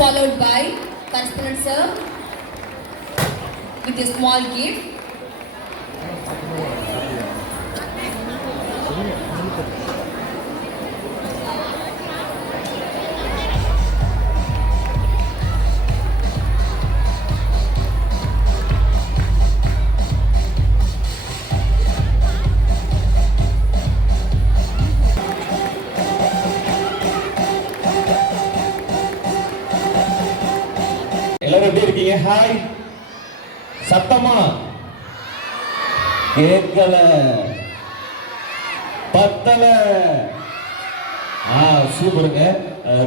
followed by correspondent sir with a small gift. எல்லாரும் எப்படி இருக்கீங்க? ஹாய். சத்தமா கேட்கல, பத்தல. சூப்பருங்க,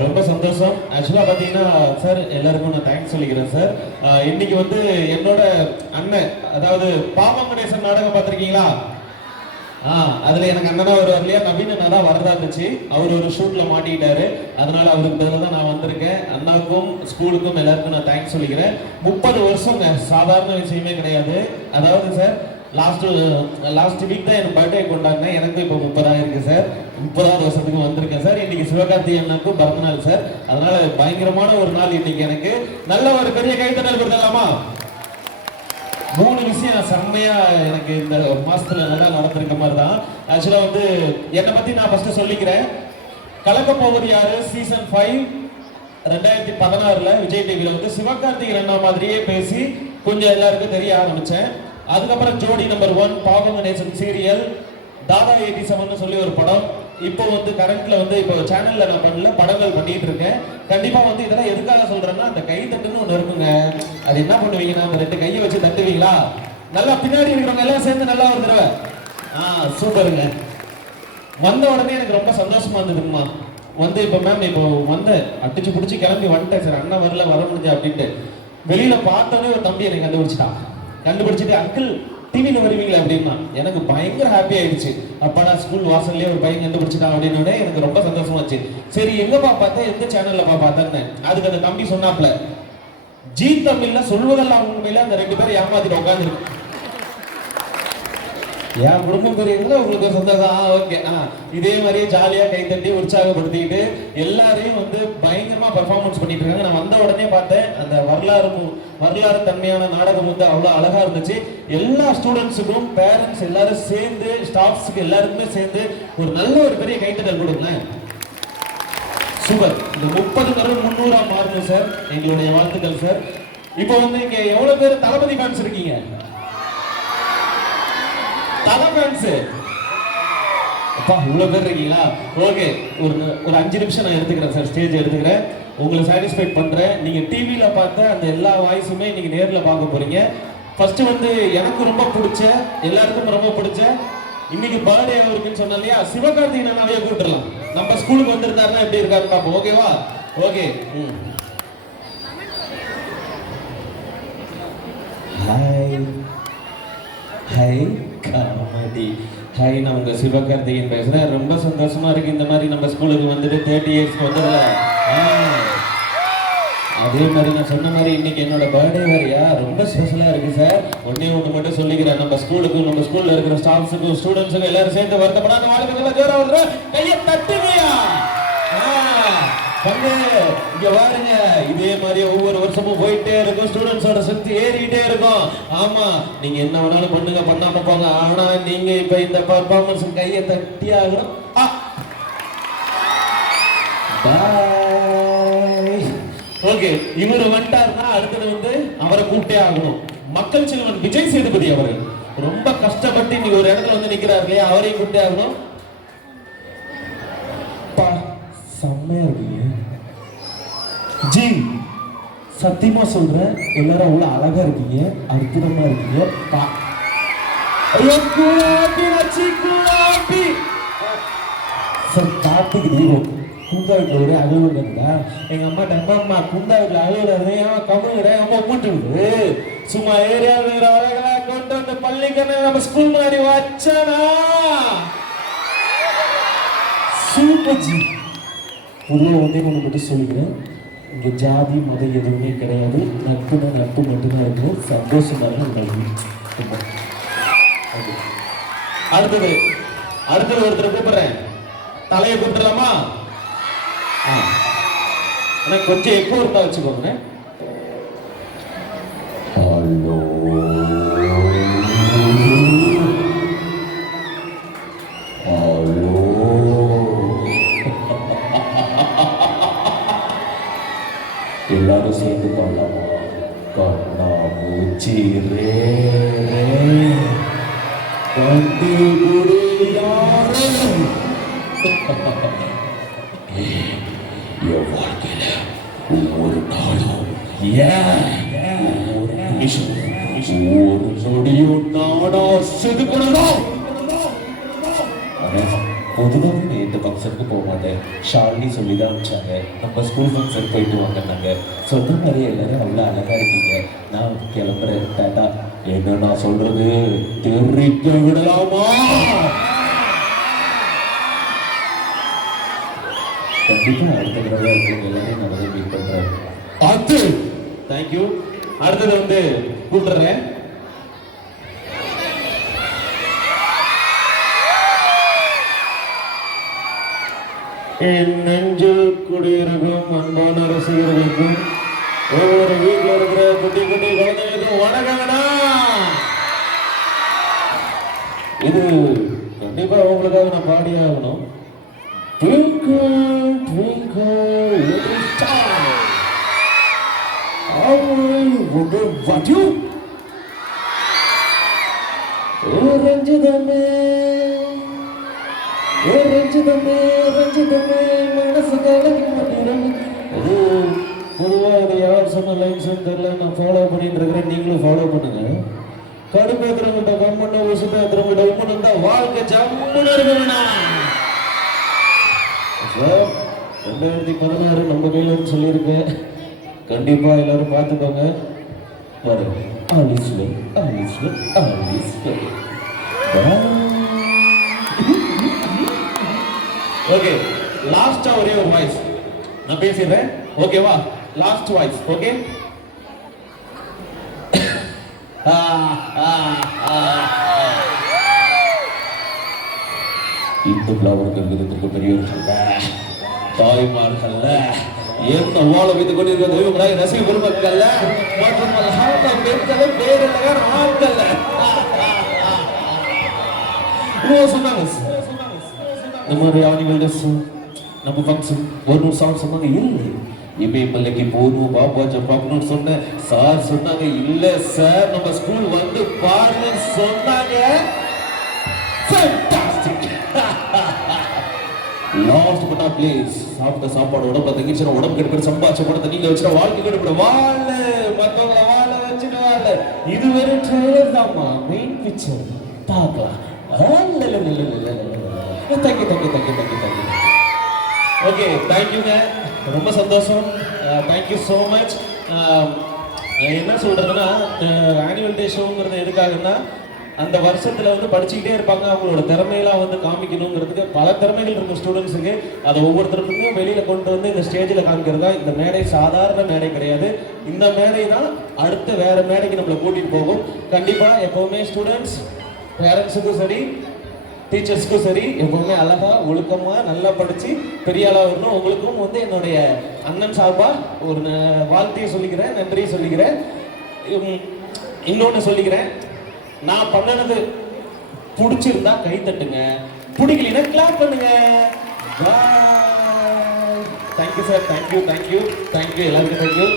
ரொம்ப சந்தோஷம். ஆக்சுவலா பாத்தீங்கன்னா சார் எல்லாருக்கும் நான் தேங்க்ஸ் சொல்லிக்கிறேன் சார். இன்னைக்கு வந்து என்னோட அண்ணன், அதாவது பாவம் கணேசன் நாடகம் பார்த்திருக்கீங்களா? அதுல எனக்கு அண்ணனா வருவார் இல்லையா, நவீன் அண்ணா தான் வரதா இருந்துச்சு. அவர் ஒரு ஷூட்ல மாட்டிக்கிட்டாரு, அதனால அவருக்கு பதிலாக தான் நான் வந்திருக்கேன். அண்ணாவுக்கும் ஸ்கூலுக்கும் எல்லாருக்கும் நான் தேங்க்ஸ் சொல்லிக்கிறேன். 30 வருஷங்க சாதாரண விஷயமே கிடையாது. அதாவது சார் லாஸ்ட் வீக் தான் எனக்கு பர்த்டே கொண்டாடினேன். எனக்கு இப்போ 30 ஆயிருக்கு சார். 30வது வருஷத்துக்கு வந்திருக்கேன் சார். இன்னைக்கு சிவகார்த்திகேயனுக்கும் பிறந்த நாள் சார். அதனால பயங்கரமான ஒரு நாள் இன்னைக்கு. எனக்கு நல்ல ஒரு பெரிய கைத்தட்டல் கொடுத்தலாமா? 3 விஷயம் செம்மையா எனக்கு இந்த மாசத்துல நல்லா நடந்திருக்க மாதிரி தான். ஆக்சுவலா வந்து என்னை பத்தி நான் ஃபர்ஸ்ட் சொல்லிக்கிறேன். கலக்க போவது யாரு சீசன் 5 2016ல விஜய் டிவில வந்து சிவகார்த்திகேயன் அண்ணா மாதிரியே பேசி கொஞ்சம் எல்லாருக்கும் தெரிய ஆரம்பிச்சேன். அதுக்கப்புறம் ஜோடி நம்பர் 1 பாவம் கணேசன் சீரியல், தாதா 87 சொல்லி ஒரு படம். இப்போ வந்து கரண்ட்ல வந்து இப்போ சேனல்ல நான் பண்ணல, படங்கள் பண்ணிட்டு இருக்கேன். கண்டிப்பா வந்து இதெல்லாம் எதுக்காக சொல்றேன்னா, அந்த கை தட்டுன்னு ஒண்ணு இருக்குங்க. அது என்ன பண்ணுவீங்கன்னா, அந்த 2 கையை வச்சு தட்டுவீங்களா, நல்லா பின்னாடி இருக்கிறவங்க எல்லாம் சேர்ந்து நல்லா ஒரு தடவை. சூப்பருங்க. வந்த உடனே எனக்கு ரொம்ப சந்தோஷமா இருந்ததுங்கம்மா. வந்து இப்போ மேம் இப்போ வந்து அடிச்சு பிடிச்சி கிளம்பி வந்துட்டேன் சார். அண்ணா வரல, வர முடிஞ்சா அப்படின்ட்டு வெளியில பார்த்தோன்னே ஒரு தம்பி எனக்கு கண்டுபிடிச்சிட்டு அங்கிள் டிவியில வருவீங்களா அப்படின்னா எனக்கு பயங்கர ஹாப்பி ஆயிடுச்சு. அப்பாடா ஸ்கூல் வாசல்லே ஒரு பையன் கண்டுபிடிச்சிட்டான் அப்படின்னு எனக்கு ரொம்ப சந்தோஷமாச்சு. சரி எங்கப்பா பார்த்தா, எந்த சேனல்ல பார்த்தேன்னு அதுக்கு அந்த தம்பி சொன்னாப்ல, ஜி தமிழ்ல சொல்வதெல்லாம் உண்மையில அந்த 2 பேரும் ஏமாத்திட்டு உட்காந்துருக்கு. என் குடும்பம் பெரியவங்க உங்களுக்கு சந்தோஷம். ஓகே. இதே மாதிரியே ஜாலியா கை தட்டி உற்சாகப்படுத்திக்கிட்டு எல்லாரையும் வந்து பயங்கரமா பெர்ஃபார்மன்ஸ் பண்ணிட்டு இருக்காங்க. நான் வந்த உடனே பார்த்தேன், அந்த வரலாறு தன்மையான நாடகம் வந்து அவ்வளவு அழகா இருந்துச்சு. எல்லா ஸ்டூடெண்ட்ஸுக்கும் பேரண்ட்ஸ் எல்லாரும் சேர்ந்து, ஸ்டாஃப்ஸுக்கு எல்லாருக்குமே சேர்ந்து ஒரு நல்ல ஒரு பெரிய கைத்தட்டல் கொடுங்களேன். சூப்பர். இந்த 30 வரும் 300 மாறணும் சார். எங்களுடைய வாழ்த்துக்கள் சார். இப்போ வந்து இங்க எவ்வளவு பேர் தளபதி ஃபேன்ஸ் இருக்கீங்க? அப்பா இவ்வளவு பேர் இருக்கீங்களா? ஓகே, ஒரு 5 நிமிஷம் நான் எடுத்துக்கிறேன் சார், ஸ்டேஜ் எடுத்துக்கிறேன். உங்களை சாட்டிஸ்ஃபைட் பண்றேன். நீங்க டிவியில பார்த்த அந்த எல்லா வாய்ஸுமே நீங்க நேர்ல பார்க்க போறீங்க. ஃபர்ஸ்ட் வந்து எனக்கு ரொம்ப பிடிச்ச, எல்லாருக்கும் ரொம்ப பிடிச்ச, இன்னைக்கு பர்த்டே அவருக்குன்னு சொன்ன இல்லையா, சிவகார்த்திகேயன் அண்ணாவையே கூப்பிட்டுலாம். நம்ம ஸ்கூலுக்கு வந்திருந்தாருன்னா எப்படி இருக்காரு பாப்போம். ஓகேவா? ஓகே. Hi comedy. ஹாய், நான் உங்க சிவகார்த்திகேயன் பேசுறேன். ரொம்ப சந்தோஷமா இருக்கு இந்த மாதிரி நம்ம ஸ்கூலுக்கு வந்துட்டு 30 இயர்ஸ்க்கு வந்துடல. அதே மாதிரி நான் சொன்ன மாதிரி இன்னைக்கு என்னோட பர்த்டே வேறையா, ரொம்ப ஸ்பெஷலா இருக்கு சார். ஒண்ணு மட்டும் சொல்லிக்கிறேன், நம்ம ஸ்கூலுக்கும் நம்ம ஸ்கூல்ல இருக்கிற ஸ்டாஃப்ஸுக்கும் ஸ்டூடெண்ட்ஸுக்கும் எல்லாரும் சேர்ந்து வருத்தப்படாத வாழ்க்கைகள் ஜோரா வந்து கையை தட்டுங்கயா. இங்க பாருங்க, இதே மாதிரி ஒவ்வொரு வருஷமும் போயிட்டே இருக்கும், ஸ்டூடெண்ட்ஸோட சக்தி ஏறிட்டே இருக்கும். ஆமா, நீங்க என்ன வேணாலும் பண்ணுங்க, பண்ணாம போங்க. ஆனா நீங்க இப்ப இந்த பர்ஃபார்மன்ஸ் கையை தட்டி ஆகணும். ஓகே, இவரு வந்துட்டாருன்னா அடுத்தது வந்து அவரை கூப்பிட்டே ஆகணும். மக்கள் செல்வன் விஜய் சேதுபதி அவர்கள் ரொம்ப கஷ்டப்பட்டு இன்னைக்கு ஒரு இடத்துல வந்து நிக்கிறாரு இல்லையா, அவரையும் கூப்பிட்டே ஆகணும். செம்மையா இருக்கீங்க ஜி, சத்தியமா சொல்றேன், எல்லாரும் அவ்வளவு அழகா இருக்கீங்க, அற்புதமா இருக்கீங்க. கார்த்திக் தீபம் குந்தாவிட்டு ஒரே அலுவலகம் இருந்தா எங்க அம்மாட்ட, அம்மா குந்தாவிட்டுல அலுவலகம் ஏன் கம்முங்கிறேன், அம்மா மூட்டு விடு. சும்மா ஏரியாவில் அழகா கொண்டு வந்து பள்ளிக்கண்ண நம்ம ஸ்கூல் முன்னாடி வச்சானா சூப்பர் ஜி. பொதுவாக ஒன்று மட்டும் சொல்லிக்கிறேன், இங்கே ஜாதி மதம் எதுவுமே கிடையாது. நட்புனா நட்பு மட்டும்தான் இருக்கும். சந்தோஷமா இருக்கும். அடுத்தது ஒருத்தர் கூப்பிடுறேன். தலையை கூப்பிடலாமா? ஆனா கொஞ்சம் எப்போ இருந்தா வச்சுக்கோங்க. ஹலோ ஹலோ எல்லாரும் சேர்ந்து பண்ணலாமா? கண்ணா மூச்சி ரே ரே கண்டுபிடியாரே. என் வாழ்க்கையில ஒவ்வொரு நாளும் ஒவ்வொரு நிமிஷம் ஒரு நொடியும் நானா செதுக்கணும். பொதுவாக இந்த ஃபங்க்ஷனுக்கு போக மாட்டேன். ஷாலினி சொல்லி தான் அனுப்பிச்சாங்க. நம்ம ஸ்கூல் ஃபங்க்ஷன் போயிட்டு வாங்கினாங்க. சொன்ன மாதிரி எல்லாரும் அவ்வளோ அழகாக இருக்கீங்க. நான் கிளம்புறேன். டாட்டா. என்ன நான் சொல்றது தெரிவிக்க விடலாமா? கண்டிப்பாக அடுத்த தடவை இருக்கிறவங்க எல்லாரையும் நான் வந்து மீட் பண்ணுறேன். அது தேங்க்யூ. அடுத்தது வந்து கூப்பிடுறேன். என் நெஞ்சில் குடியிருக்கும் அன்பான ரசிகர்களுக்கும் ஒவ்வொரு வீட்டில் இருக்கிற குட்டி குட்டி குழந்தைகளுக்கும் வணக்கங்கண்ணா. இது கண்டிப்பா உங்களுக்காக நான் பாடி ஆகணும். Twinkle, twinkle, little star, how I wonder what you? ரஞ்சிதமே ரஞ்சிதமே ரஞ்சிதமே மனசு கலக்கி மாட்டேன். அது பொதுவாக இதை யார் சொன்ன லைன்ஸ்ன்னு தெரியல. நான் ஃபாலோ பண்ணிட்டு இருக்கிறேன். நீங்களும் ஃபாலோ பண்ணுங்க. கடுப்பு ஏற்றுறவங்கிட்ட கம்மண்ண உசுத்த ஏற்றுறவங்கிட்ட உம்மன் இருந்தா வாழ்க்கை ஜம்முன்னு இருக்குங்கண்ணா. சார் 2016 நம்ம கையில் சொல்லியிருக்கேன். கண்டிப்பாக எல்லாரும் பார்த்துக்கோங்க. பாருங்க ஆலிஸ்ல ஆலிஸ்ல ஆலிஸ்ல. ஓகே, லாஸ்டா ஒரே ஒரு வாய்ஸ் நான் பேசிடுறேன். ஓகேவா? Last voice. ஓகே. இந்த பிளவர்கள் விதத்திற்கு பெரியவர்கள் தாய்மார்கள்ல என்ன வாழ வைத்துக் கொண்டிருக்கிற தெய்வங்களாய் ரசிக பெருமக்கள்ல மற்றும் பெண்களை பேரழகர் ஆண்கள் சொன்னாங்க இந்த மாதிரி ஆனிமல் நம்ம ஃபங்க்ஷன் ஒரு சாங் சொன்னாங்க. இல்லை இமயமலைக்கு போகணும் பாபாஜ பார்க்கணும்னு சொன்னேன். சார் சொன்னாங்க இல்ல சார் நம்ம ஸ்கூல் வந்து பாருன்னு சொன்னாங்க. லாஸ்ட் பட் நாட் லீஸ்ட், சாப்பிட்ட சாப்பாடு உடம்பு தங்கிச்சு உடம்பு கெடுக்கிற சம்பாதிச்ச படத்தை நீங்க வச்சுட்டா வாழ்க்கை கெடுக்கிற வாழ மற்றவங்களை வாழ வச்சுட்டு வாழ. இது வெறும் ட்ரெய்லர் தான்மா, மெயின் பிக்சர் பார்க்கலாம். Thank you thank you thank you thank you thank you. Okay, தேங்க்யூங்க. ரொம்ப சந்தோஷம். Thank you so much. என்ன சொல்கிறதுன்னா, ஆனுவல் டே ஷோங்கிறது எதுக்காகன்னா, அந்த வருஷத்தில் வந்து படிச்சுக்கிட்டே இருப்பாங்க. அவங்களோட திறமையெல்லாம் வந்து காமிக்கணுங்கிறதுக்கு பல திறமைகள் இருக்கும் ஸ்டூடெண்ட்ஸுக்கு. அதை ஒவ்வொருத்தருக்கும் வெளியில் கொண்டு வந்து இந்த ஸ்டேஜில் காமிக்கிறது தான் இந்த மேடை. சாதாரண மேடை கிடையாது. இந்த மேடை தான் அடுத்த வேறு மேடைக்கு நம்மளை கூட்டிகிட்டு போகும். கண்டிப்பாக எப்போவுமே ஸ்டூடெண்ட்ஸ் பேரண்ட்ஸுக்கும் சரி டீச்சர்ஸ்க்கும் சரி எப்பவுமே அழகா ஒழுக்கமாக நல்லா படித்து பெரிய ஆளாக வரணும். உங்களுக்கும் வந்து என்னுடைய அண்ணன் சார்பாக ஒரு வாழ்த்தையை சொல்லிக்கிறேன், நன்றியை சொல்லிக்கிறேன். இன்னொன்று சொல்லிக்கிறேன், நான் பண்ணினது பிடிச்சிருந்தா கை தட்டுங்க, பிடிக்கலன்னா கிளாப் பண்ணுங்க. Bye. Thank you sir. Thank you thank you thank you எல்லாருக்கும் தேங்க்யூ.